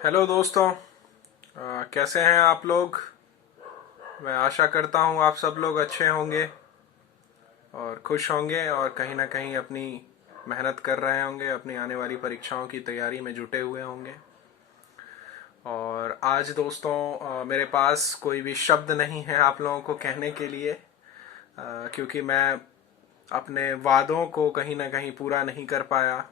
Hello दोस्तों। कैसे हैं आप लोग। मैं आशा करता हूँ आप सब लोग अच्छे होंगे और खुश होंगे और कहीं ना कहीं अपनी मेहनत कर रहे होंगे, अपनी आने वाली परीक्षाओं की तैयारी में जुटे हुए होंगे। और आज दोस्तों मेरे पास कोई भी शब्द नहीं है आप लोगों को कहने के लिए, क्योंकि मैं अपने वादों को कहीं ना कहीं पूरा नहीं कर पाया।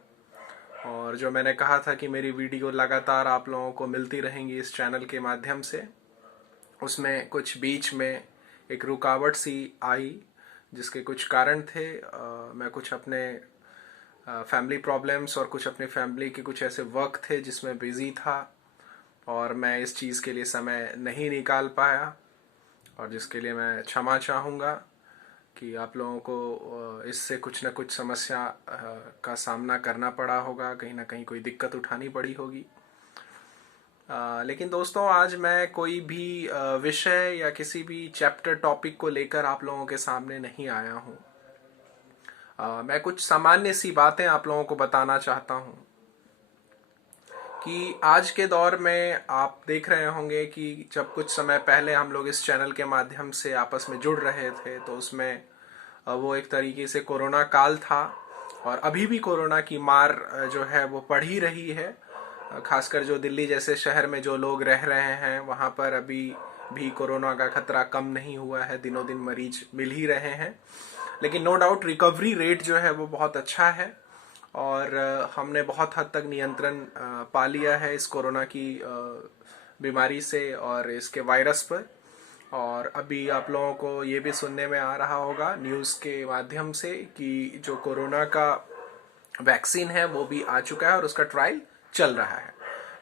और जो मैंने कहा था कि मेरी वीडियो लगातार आप लोगों को मिलती रहेंगी इस चैनल के माध्यम से, उसमें कुछ बीच में एक रुकावट सी आई, जिसके कुछ कारण थे। मैं कुछ अपने फैमिली प्रॉब्लम्स और कुछ अपने फैमिली के कुछ ऐसे वर्क थे जिसमें बिजी था, और मैं इस चीज़ के लिए समय नहीं निकाल पाया, और जिसके लिए मैं क्षमा चाहूँगा कि आप लोगों को इससे कुछ न कुछ समस्या का सामना करना पड़ा होगा, कहीं ना कहीं कोई दिक्कत उठानी पड़ी होगी। लेकिन दोस्तों आज मैं कोई भी विषय या किसी भी चैप्टर टॉपिक को लेकर आप लोगों के सामने नहीं आया हूँ। मैं कुछ सामान्य सी बातें आप लोगों को बताना चाहता हूँ कि आज के दौर में आप देख रहे होंगे कि जब कुछ समय पहले हम लोग इस चैनल के माध्यम से आपस में जुड़ रहे थे तो उसमें वो एक तरीके से कोरोना काल था, और अभी भी कोरोना की मार जो है वो पड़ ही रही है। खासकर जो दिल्ली जैसे शहर में जो लोग रह रहे हैं वहाँ पर अभी भी कोरोना का खतरा कम नहीं हुआ है, दिनों दिन मरीज मिल ही रहे हैं। लेकिन नो डाउट रिकवरी रेट जो है वो बहुत अच्छा है, और हमने बहुत हद तक नियंत्रण पा लिया है इस कोरोना की बीमारी से और इसके वायरस पर। और अभी आप लोगों को ये भी सुनने में आ रहा होगा न्यूज़ के माध्यम से कि जो कोरोना का वैक्सीन है वो भी आ चुका है और उसका ट्रायल चल रहा है।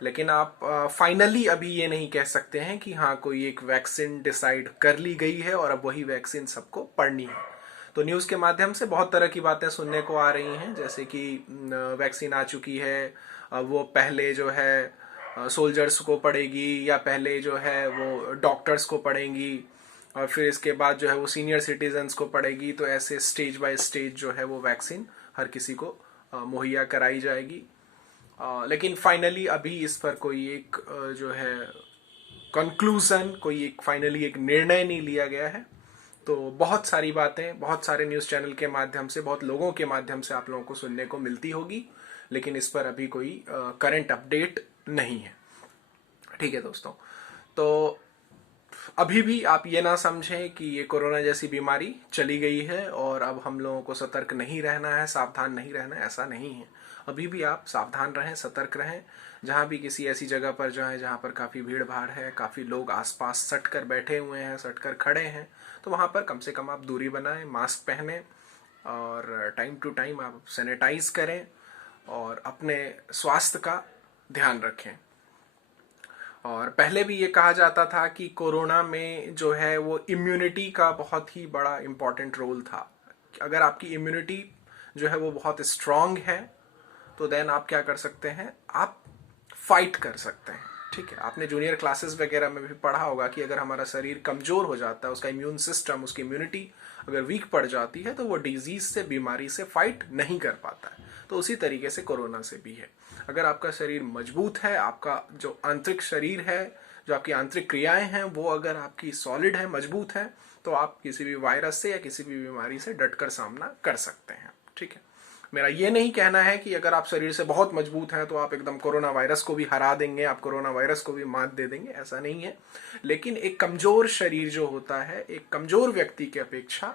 लेकिन आप फाइनली अभी ये नहीं कह सकते हैं कि हाँ कोई एक वैक्सीन डिसाइड कर ली गई है और अब वही वैक्सीन सबको पड़नी है। तो न्यूज़ के माध्यम से बहुत तरह की बातें सुनने को आ रही हैं, जैसे कि वैक्सीन आ चुकी है, वो पहले जो है सोल्जर्स को पड़ेगी, या पहले जो है वो डॉक्टर्स को पड़ेंगी, और फिर इसके बाद जो है वो सीनियर सिटीजन्स को पड़ेगी। तो ऐसे स्टेज बाय स्टेज जो है वो वैक्सीन हर किसी को मुहैया कराई जाएगी। लेकिन फाइनली अभी इस पर कोई एक जो है कंक्लूजन, कोई एक फाइनली एक निर्णय नहीं लिया गया है। तो बहुत सारी बातें बहुत सारे न्यूज़ चैनल के माध्यम से, बहुत लोगों के माध्यम से आप लोगों को सुनने को मिलती होगी, लेकिन इस पर अभी कोई करंट अपडेट नहीं है। ठीक है दोस्तों। तो अभी भी आप ये ना समझें कि ये कोरोना जैसी बीमारी चली गई है और अब हम लोगों को सतर्क नहीं रहना है, सावधान नहीं रहना है, ऐसा नहीं है। अभी भी आप सावधान रहें, सतर्क रहें। जहाँ भी किसी ऐसी जगह पर जाएं जहाँ पर काफ़ी भीड़ भाड़ है, काफ़ी लोग आसपास सट कर बैठे हुए हैं, सट कर खड़े हैं, तो वहाँ पर कम से कम आप दूरी बनाएं, मास्क पहनें, और टाइम टू टाइम आप सैनिटाइज करें और अपने स्वास्थ्य का ध्यान रखें। और पहले भी ये कहा जाता था कि कोरोना में जो है वो इम्यूनिटी का बहुत ही बड़ा इम्पोर्टेंट रोल था। अगर आपकी इम्यूनिटी जो है वो बहुत स्ट्रांग है तो देन आप क्या कर सकते हैं, आप फाइट कर सकते हैं। ठीक है, आपने जूनियर क्लासेस वगैरह में भी पढ़ा होगा कि अगर हमारा शरीर कमजोर हो जाता है, उसका इम्यून सिस्टम, उसकी इम्यूनिटी अगर वीक पड़ जाती है तो वो डिजीज से, बीमारी से फाइट नहीं कर पाता है। तो उसी तरीके से कोरोना से भी है। अगर आपका शरीर मजबूत है, आपका जो आंतरिक शरीर है, जो आपकी आंतरिक क्रियाएं हैं वो अगर आपकी सॉलिड है, मजबूत है, तो आप किसी भी वायरस से या किसी भी बीमारी से डटकर सामना कर सकते हैं। ठीक है, मेरा ये नहीं कहना है कि अगर आप शरीर से बहुत मजबूत हैं तो आप एकदम कोरोना वायरस को भी हरा देंगे, आप कोरोना वायरस को भी मात दे देंगे, ऐसा नहीं है। लेकिन एक कमजोर शरीर जो होता है, एक कमजोर व्यक्ति की अपेक्षा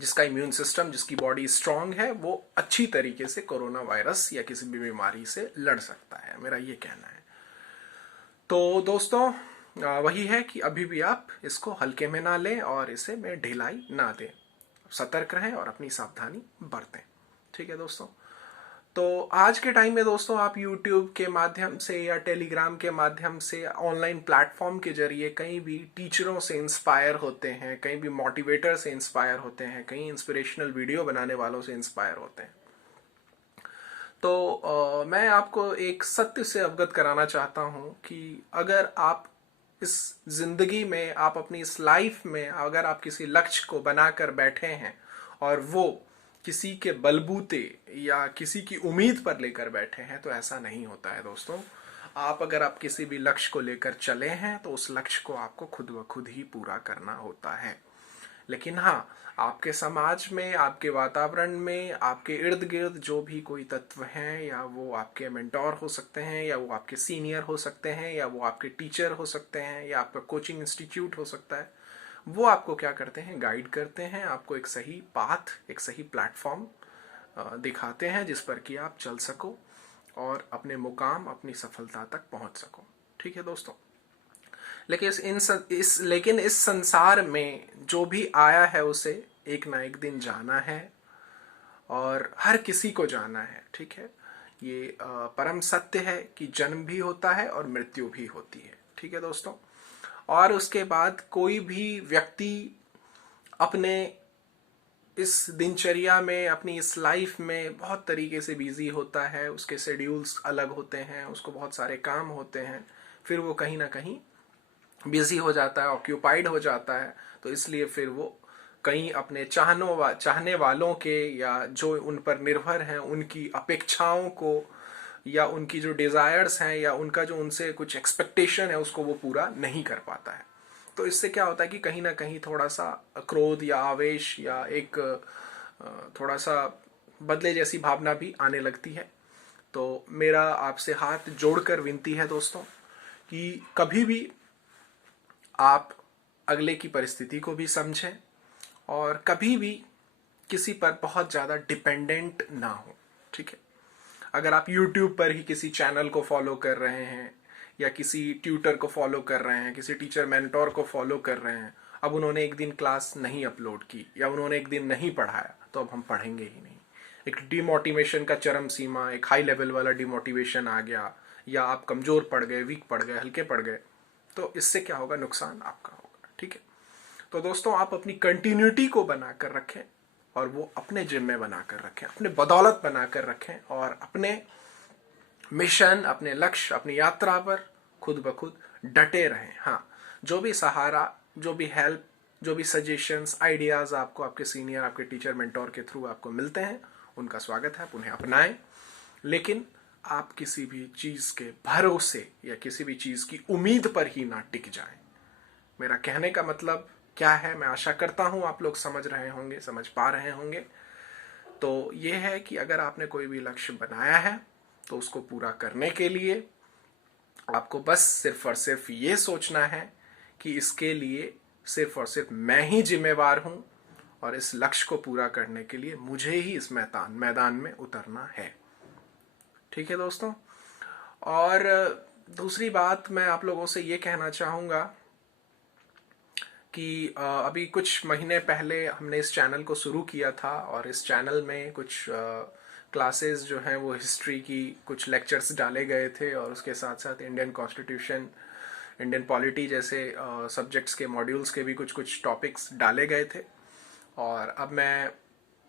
जिसका इम्यून सिस्टम, जिसकी बॉडी स्ट्रांग है, वो अच्छी तरीके से कोरोना वायरस या किसी भी बीमारी से लड़ सकता है, मेरा ये कहना है। तो दोस्तों वही है कि अभी भी आप इसको हल्के में ना लें और इसे में ढिलाई ना दें, सतर्क रहें और अपनी सावधानी बरतें। ठीक है दोस्तों। तो आज के टाइम में दोस्तों आप YouTube के माध्यम से या टेलीग्राम के माध्यम से, ऑनलाइन प्लेटफॉर्म के जरिए कहीं भी टीचरों से इंस्पायर होते हैं, कहीं भी मोटिवेटर से इंस्पायर होते हैं, कहीं इंस्पिरेशनल वीडियो बनाने वालों से इंस्पायर होते हैं। तो मैं आपको एक सत्य से अवगत कराना चाहता हूं कि अगर आप इस जिंदगी में, आप अपनी इस लाइफ में अगर आप किसी लक्ष्य को बनाकर बैठे हैं और वो किसी के बलबूते या किसी की उम्मीद पर लेकर बैठे हैं, तो ऐसा नहीं होता है दोस्तों। अगर आप किसी भी लक्ष्य को लेकर चले हैं तो उस लक्ष्य को आपको खुद ब खुद ही पूरा करना होता है। लेकिन हाँ, आपके समाज में, आपके वातावरण में, आपके इर्द गिर्द जो भी कोई तत्व हैं, या वो आपके मेंटोर हो सकते हैं, या वो आपके सीनियर हो सकते हैं, या वो आपके टीचर हो सकते हैं, या आपका कोचिंग इंस्टीट्यूट हो सकता है, वो आपको क्या करते हैं, गाइड करते हैं, आपको एक सही पाथ, एक सही प्लेटफॉर्म दिखाते हैं जिस पर कि आप चल सको और अपने मुकाम, अपनी सफलता तक पहुंच सको। ठीक है दोस्तों। लेकिन इस संसार में जो भी आया है उसे एक ना एक दिन जाना है, और हर किसी को जाना है। ठीक है, ये परम सत्य है कि जन्म भी होता है और मृत्यु भी होती है। ठीक है दोस्तों। और उसके बाद कोई भी व्यक्ति अपने इस दिनचर्या में, अपनी इस लाइफ में बहुत तरीके से बिजी होता है, उसके शेड्यूल्स अलग होते हैं, उसको बहुत सारे काम होते हैं, फिर वो कहीं ना कहीं बिजी हो जाता है, ऑक्यूपाइड हो जाता है। तो इसलिए फिर वो कहीं अपने चाहने वालों के, या जो उन पर निर्भर हैं उनकी अपेक्षाओं को, या उनकी जो डिजायर्स हैं, या उनका जो उनसे कुछ एक्सपेक्टेशन है, उसको वो पूरा नहीं कर पाता है। तो इससे क्या होता है कि कहीं ना कहीं थोड़ा सा क्रोध या आवेश या एक थोड़ा सा बदले जैसी भावना भी आने लगती है। तो मेरा आपसे हाथ जोड़कर विनती है दोस्तों कि कभी भी आप अगले की परिस्थिति को भी समझें, और कभी भी किसी पर बहुत ज़्यादा डिपेंडेंट ना हो। ठीक है। अगर आप YouTube पर ही किसी चैनल को फॉलो कर रहे हैं, या किसी ट्यूटर को फॉलो कर रहे हैं, किसी टीचर मेंटोर को फॉलो कर रहे हैं, अब उन्होंने एक दिन क्लास नहीं अपलोड की, या उन्होंने एक दिन नहीं पढ़ाया, तो अब हम पढ़ेंगे ही नहीं। एक डिमोटिवेशन का चरम सीमा, एक हाई लेवल वाला डिमोटिवेशन आ गया, या आप कमजोर पड़ गए, वीक पड़ गए, हल्के पड़ गए, तो इससे क्या होगा, नुकसान आपका होगा। ठीक है। तो दोस्तों, आप अपनी कंटिन्यूटी को बनाकर रखें, और वो अपने जिम में बनाकर रखें, अपने बदौलत बनाकर रखें, और अपने मिशन, अपने लक्ष्य, अपनी यात्रा पर खुद ब खुद डटे रहें। हाँ, जो भी सहारा, जो भी हेल्प, जो भी सजेशंस, आइडियाज आपको आपके सीनियर, आपके टीचर, मेंटोर के थ्रू आपको मिलते हैं, उनका स्वागत है, आप उन्हें अपनाएं। लेकिन आप किसी भी चीज के भरोसे या किसी भी चीज की उम्मीद पर ही ना टिक जाएं। मेरा कहने का मतलब क्या है, मैं आशा करता हूं आप लोग समझ रहे होंगे, समझ पा रहे होंगे। तो ये है कि अगर आपने कोई भी लक्ष्य बनाया है, तो उसको पूरा करने के लिए आपको बस सिर्फ और सिर्फ ये सोचना है कि इसके लिए सिर्फ और सिर्फ मैं ही जिम्मेवार हूं, और इस लक्ष्य को पूरा करने के लिए मुझे ही इस मैदान में उतरना है। ठीक है दोस्तों। और दूसरी बात मैं आप लोगों से ये कहना चाहूँगा कि अभी कुछ महीने पहले हमने इस चैनल को शुरू किया था, और इस चैनल में कुछ क्लासेस जो हैं वो हिस्ट्री की कुछ लेक्चर्स डाले गए थे, और उसके साथ साथ इंडियन कॉन्स्टिट्यूशन, इंडियन पॉलिटी जैसे सब्जेक्ट्स के मॉड्यूल्स के भी कुछ कुछ टॉपिक्स डाले गए थे। और अब मैं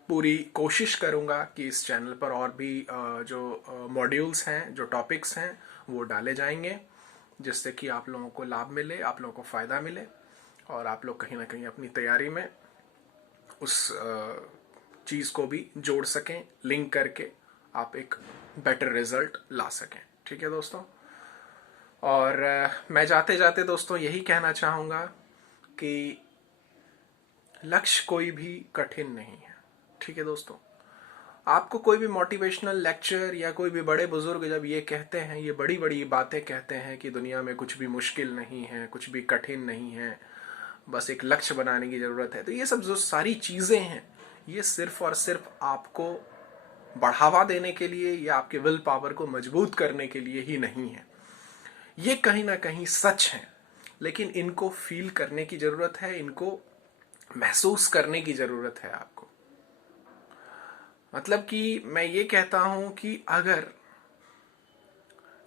पूरी कोशिश करूँगा कि इस चैनल पर और भी जो मॉड्यूल्स हैं, जो टॉपिक्स हैं, वो डाले जाएंगे, जिससे कि आप लोगों को लाभ मिले, आप लोगों को फ़ायदा मिले, और आप लोग कहीं ना कहीं अपनी तैयारी में उस चीज़ को भी जोड़ सकें, लिंक करके आप एक बेटर रिजल्ट ला सकें। ठीक है दोस्तों। और मैं जाते जाते दोस्तों यही कहना चाहूँगा कि लक्ष्य कोई भी कठिन नहीं है। ठीक है दोस्तों। आपको कोई भी मोटिवेशनल लेक्चर या कोई भी बड़े बुजुर्ग जब ये कहते हैं, ये बड़ी बड़ी बातें कहते हैं कि दुनिया में कुछ भी मुश्किल नहीं है, कुछ भी कठिन नहीं है, बस एक लक्ष्य बनाने की ज़रूरत है, तो ये सब जो सारी चीज़ें हैं, ये सिर्फ और सिर्फ आपको बढ़ावा देने के लिए या आपके विल पावर को मजबूत करने के लिए ही नहीं है। ये कहीं ना कहीं सच है, लेकिन इनको फील करने की ज़रूरत है, इनको महसूस करने की ज़रूरत है आपको। मतलब कि मैं ये कहता हूं कि अगर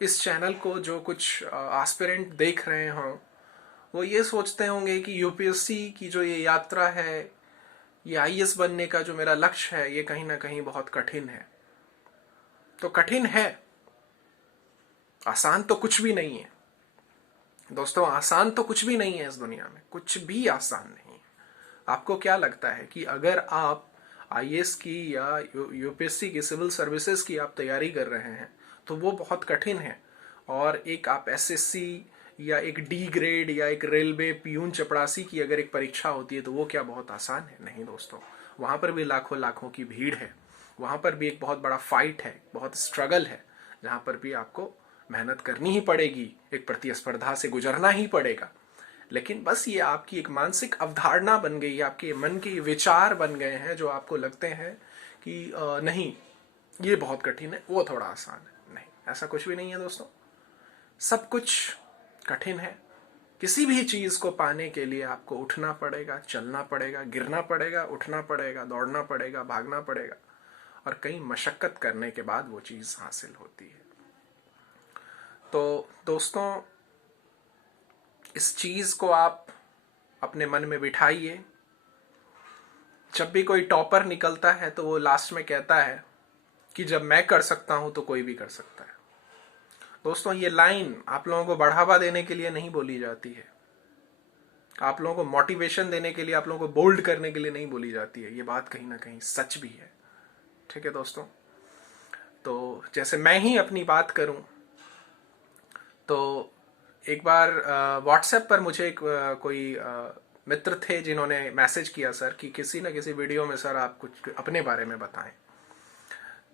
इस चैनल को जो कुछ एस्पिरेंट देख रहे हों, वो ये सोचते होंगे कि यूपीएससी की जो ये यात्रा है, ये आईएएस बनने का जो मेरा लक्ष्य है, ये कहीं ना कहीं बहुत कठिन है। तो कठिन है, आसान तो कुछ भी नहीं है दोस्तों। आसान तो कुछ भी नहीं है इस दुनिया में, कुछ भी आसान नहीं है। आपको क्या लगता है कि अगर आप आईएएस की या यूपीएससी की, सिविल सर्विसेज की आप तैयारी कर रहे हैं तो वो बहुत कठिन है। और एक आप एसएससी या एक डी ग्रेड या एक रेलवे पियून चपरासी की अगर एक परीक्षा होती है तो वो क्या बहुत आसान है? नहीं दोस्तों, वहां पर भी लाखों लाखों की भीड़ है, वहां पर भी एक बहुत बड़ा फाइट है, बहुत स्ट्रगल है, जहां पर भी आपको मेहनत करनी ही पड़ेगी, एक प्रतिस्पर्धा से गुजरना ही पड़ेगा। लेकिन बस ये आपकी एक मानसिक अवधारणा बन गई है, आपके मन के विचार बन गए हैं जो आपको लगते हैं कि नहीं ये बहुत कठिन है, वो थोड़ा आसान है। नहीं, ऐसा कुछ भी नहीं है दोस्तों, सब कुछ कठिन है। किसी भी चीज को पाने के लिए आपको उठना पड़ेगा, चलना पड़ेगा, गिरना पड़ेगा, उठना पड़ेगा, दौड़ना पड़ेगा, भागना पड़ेगा, और कई मशक्कत करने के बाद वो चीज हासिल होती है। तो दोस्तों, इस चीज को आप अपने मन में बिठाइए। जब भी कोई टॉपर निकलता है तो वो लास्ट में कहता है कि जब मैं कर सकता हूं तो कोई भी कर सकता है। दोस्तों, ये लाइन आप लोगों को बढ़ावा देने के लिए नहीं बोली जाती है, आप लोगों को मोटिवेशन देने के लिए, आप लोगों को बोल्ड करने के लिए नहीं बोली जाती है। ये बात कहीं ना कहीं सच भी है। ठीक है दोस्तों, तो जैसे मैं ही अपनी बात करूं तो एक बार व्हाट्सएप पर मुझे एक कोई मित्र थे जिन्होंने मैसेज किया, सर कि किसी न किसी वीडियो में सर आप कुछ अपने बारे में बताएं।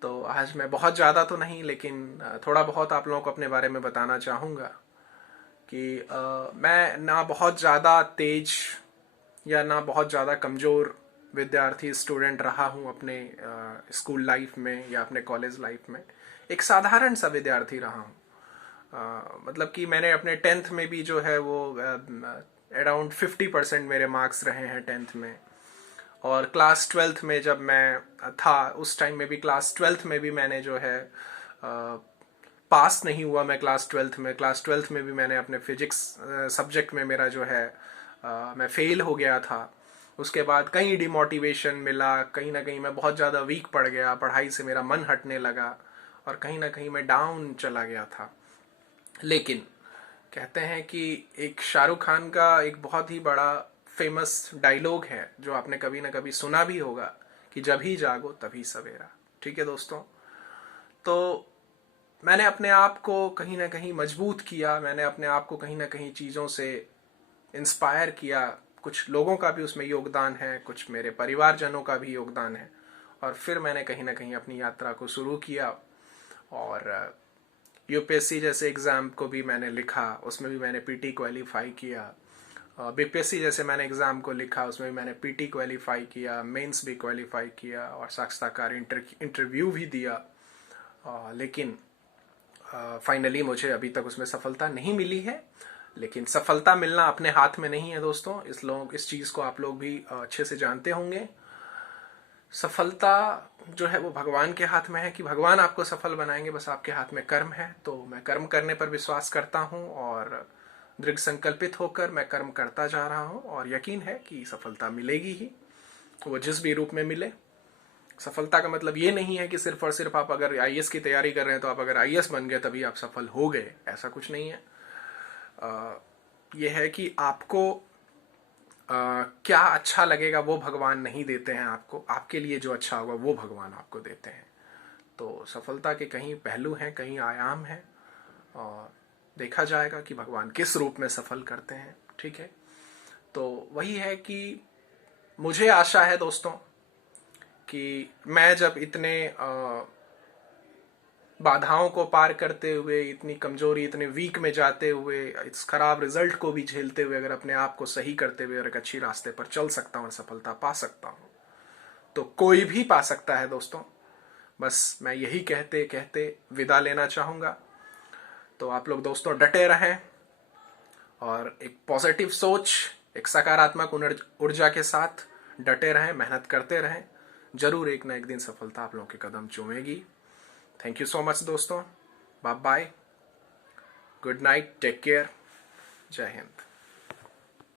तो आज मैं बहुत ज़्यादा तो नहीं, लेकिन थोड़ा बहुत आप लोगों को अपने बारे में बताना चाहूँगा कि मैं ना बहुत ज़्यादा तेज या ना बहुत ज़्यादा कमज़ोर विद्यार्थी स्टूडेंट रहा हूँ अपने स्कूल लाइफ में या अपने कॉलेज लाइफ में। एक साधारण सा विद्यार्थी रहा हूँ। मतलब कि मैंने अपने 10th में भी जो है वो अराउंड 50% मेरे मार्क्स रहे हैं 10th में। और क्लास 12th में जब मैं था उस टाइम में भी, क्लास 12th में भी मैंने जो है पास नहीं हुआ मैं क्लास 12th में। क्लास 12th में भी मैंने अपने फिजिक्स सब्जेक्ट में मेरा जो है मैं फेल हो गया था। उसके बाद कहीं डिमोटिवेशन मिला, कहीं ना कहीं मैं बहुत ज़्यादा वीक पड़ गया, पढ़ाई से मेरा मन हटने लगा और कहीं ना कहीं मैं डाउन चला गया था। लेकिन कहते हैं कि एक शाहरुख खान का एक बहुत ही बड़ा फेमस डायलॉग है जो आपने कभी ना कभी सुना भी होगा कि जब ही जागो तभी सवेरा। ठीक है दोस्तों, तो मैंने अपने आप को कहीं ना कहीं मजबूत किया, मैंने अपने आप को कहीं ना कहीं चीज़ों से इंस्पायर किया। कुछ लोगों का भी उसमें योगदान है, कुछ मेरे परिवारजनों का भी योगदान है, और फिर मैंने कहीं ना कहीं अपनी यात्रा को शुरू किया। और यूपीएससी जैसे एग्ज़ाम को भी मैंने लिखा, उसमें भी मैंने पीटी क्वालिफाई किया। बीपीएससी जैसे मैंने एग्ज़ाम को लिखा, उसमें भी मैंने पीटी क्वालिफाई किया, मेंस भी क्वालिफाई किया और साक्षात्कार इंटरव्यू भी दिया। लेकिन फाइनली मुझे अभी तक उसमें सफलता नहीं मिली है। लेकिन सफलता मिलना अपने हाथ में नहीं है दोस्तों, इस चीज़ को आप लोग भी अच्छे से जानते होंगे। सफलता जो है वो भगवान के हाथ में है कि भगवान आपको सफल बनाएंगे, बस आपके हाथ में कर्म है। तो मैं कर्म करने पर विश्वास करता हूँ और दृढ़ संकल्पित होकर मैं कर्म करता जा रहा हूँ, और यकीन है कि सफलता मिलेगी ही, वो जिस भी रूप में मिले। सफलता का मतलब ये नहीं है कि सिर्फ और सिर्फ आप अगर आईएएस की तैयारी कर रहे हैं तो आप अगर आईएएस बन गए तभी आप सफल हो गए, ऐसा कुछ नहीं है। यह है कि आपको क्या अच्छा लगेगा वो भगवान नहीं देते हैं आपको, आपके लिए जो अच्छा होगा वो भगवान आपको देते हैं। तो सफलता के कहीं पहलू हैं, कहीं आयाम हैं, और देखा जाएगा कि भगवान किस रूप में सफल करते हैं। ठीक है, तो वही है कि मुझे आशा है दोस्तों कि मैं जब इतने बाधाओं को पार करते हुए, इतनी कमजोरी, इतने वीक में जाते हुए, इस खराब रिजल्ट को भी झेलते हुए अगर अपने आप को सही करते हुए और एक अच्छी रास्ते पर चल सकता हूँ और सफलता पा सकता हूँ, तो कोई भी पा सकता है दोस्तों। बस मैं यही कहते कहते विदा लेना चाहूँगा। तो आप लोग दोस्तों डटे रहें और एक पॉजिटिव सोच, एक सकारात्मक ऊर्जा के साथ डटे रहें, मेहनत करते रहें। जरूर एक ना एक दिन सफलता आप लोगों के कदम चूमेगी। थैंक यू सो मच दोस्तों, bye bye, good night, take care, जय हिंद।